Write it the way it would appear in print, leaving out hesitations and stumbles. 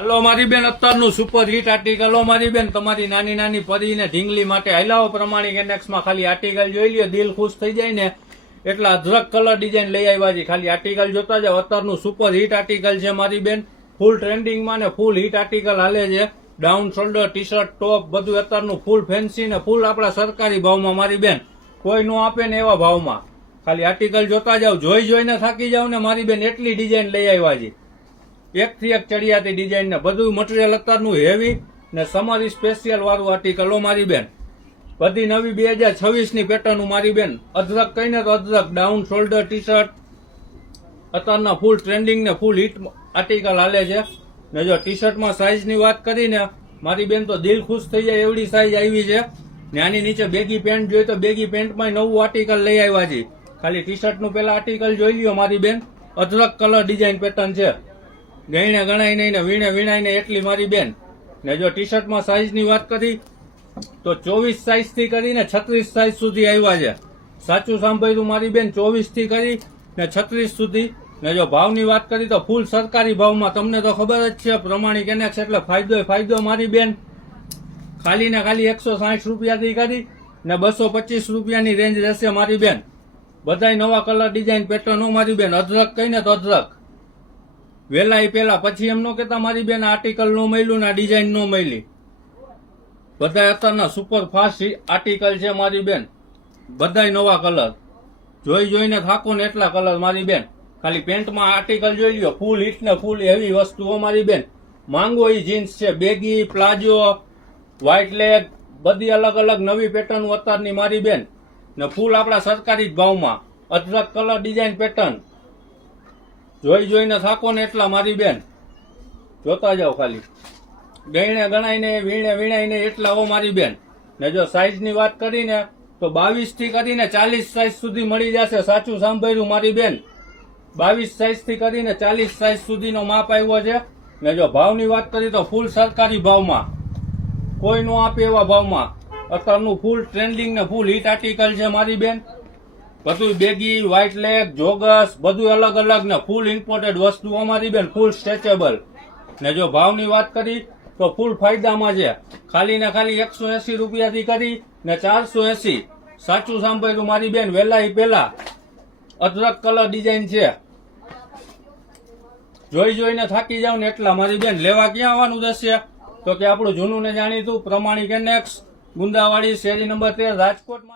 Hello મારી બેન, અત્યારનું સુપર હિટ આર્ટિકલ. હલો મારી બેન, તમારી નાની નાની પરીને ઢીંગલી માટે હલાવો પ્રમાણિક ઇન્ડેક્સમાં ખાલી આર્ટિકલ જોઈ લ્યો, દિલ ખુશ થઈ જાય ને એટલા અધરક કલર ડિઝાઇન લઈ આવ્યા છે. ખાલી આર્ટિકલ જોતા જાવ. અત્યારનું સુપર હિટ આર્ટિકલ છે મારી બેન, ફૂલ ટ્રેન્ડિંગમાં ને ફૂલ હિટ આર્ટિકલ હાલે છે. ડાઉન શોલ્ડર, ટી શર્ટ, ટોપ બધું અત્યારનું ફૂલ ફેન્સી ને ફૂલ આપણા સરકારી ભાવમાં મારી બેન, કોઈ નો આપે ને એવા ભાવમાં. ખાલી આર્ટિકલ જોતા જાવ, જોઈને થાકી જાવ ને મારી બેન, એટલી ડિઝાઇન લઈ આવ્યા છે. એક થી એક ચડિયાતી ડિઝાઇન ને બધું મટીરિયલ અત્યારનું હેવી ને સમરી સ્પેશિયલ વાળું આર્ટિકલ. મારી બેન બધી નવી 2026 ની પેટર્ન મારી બેન. અદરક કહીને તો અદરક, ડાઉન શોલ્ડર ટી શર્ટ અત્યારના ફૂલ ટ્રેન્ડિંગ ને ફૂલ હિટ આર્ટિકલ હાલે છે. ને જો ટી શર્ટમાં સાઈઝ ની વાત કરીને મારી બેન તો દિલ ખુશ થઈ જાય એવડી સાઈઝ આવી છે. ને આની નીચે બેગી પેન્ટ જોઈએ તો બેગી પેન્ટમાં નવું આર્ટિકલ લઈ આવ્યા છે. ખાલી ટી શર્ટ નું પેલા આર્ટિકલ જોઈ લ્યો મારી બેન, અદરક કલર ડિઝાઇન પેટર્ન છે. ગઈને ગણાય નહીં ને વીણે વીણાય ને એટલી મારી બેન. ને જો ટી શર્ટમાં સાઈઝ ની વાત કરી તો 24 સાઈઝ થી કરીને 36 સાઈઝ સુધી આવ્યા છે. સાચું સાંભળ્યું મારી બેન, 24 થી કરી ને 36 સુધી. ને જો ભાવની વાત કરી તો ફૂલ સરકારી ભાવમાં. તમને તો ખબર જ છે પ્રમાણિક ઇન્ડેક્સ એટલે ફાયદો મારી બેન. ખાલી ને ખાલી 160 રૂપિયાથી કરી ને 225 રૂપિયાની રેન્જ રહેશે મારી બેન. બધાય નવા કલર ડિઝાઇન પેટર્નો મારી બેન. અદરક કહીને તો અદરક. વેલાઈ પેલા પછી એમ નો કેતા મારી બેન આર્ટિકલ નો મળ્યું ને ડિઝાઇન નો મળી. બધા અત્યારના સુપર ફાસ્ટ આર્ટિકલ છે મારી બેન. બધાય નવા કલર, જોઈને થાકો ને એટલા કલર મારી બેન. ખાલી પેન્ટમાં આર્ટિકલ જોઈ લ્યો, ફૂલ હિટ ને ફૂલ હેવી વસ્તુઓ મારી બેન. માંગો એ જીન્સ છે, બેગી, પ્લાઝો, વ્હાઇટ લેગ, બધી અલગ અલગ નવી પેટર્ન અત્યારની મારી બેન. ને ફૂલ આપણા સરકારી જ ભાવમાં. અદરક કલર ડિઝાઇન પેટર્ન, જોઈને થાકો ને એટલા મારી બેન. જોતા જાવ ખાલી, ગઈને ગણાઈને વીણે વીણાઈને એટલા હો મારી બેન. ને જો સાઈઝ ની વાત કરીને તો 22 થી કરીને 40 સાઈઝ સુધી મળી જશે. સાચું સાંભળ્યું મારી બેન, 22 સાઈઝ થી કરીને 40 સાઈઝ સુધીનો માપ આવ્યો છે. ને જો ભાવની વાત કરી તો ફૂલ સરકારી ભાવમાં, કોઈ નો આપે એવા ભાવમાં. અત્યારનું ફૂલ ટ્રેન્ડિંગ ને ફૂલ હિટ આર્ટિકલ છે મારી બેન. બધું બેગી, વ્હાઇટ લેગ, જોગસ બધું અલગ અલગ ને ફૂલ ઇમ્પોર્ટેડ વસ્તુ અમારી બેન, ફૂલ સ્ટ્રેચેબલ. ને જો ભાવની વાત કરી તો ફૂલ ફાયદામાં છે. ખાલી ને ખાલી 180 રૂપિયાથી કરી ને 480. સાચું સાંભળ્યું મારી બેન, વેલાઈ પેલા અદરક કલર ડિઝાઇન છે. જોઈને થાકી જાવ ને એટલા મારી બેન. લેવા ક્યાં આવવાનું થશે તો કે આપણું જૂનું ને જાણીતું પ્રમાણિક ઇન્ડેક્સ, ગુંદાવાડી, શેરી નંબર 13, રાજકોટ.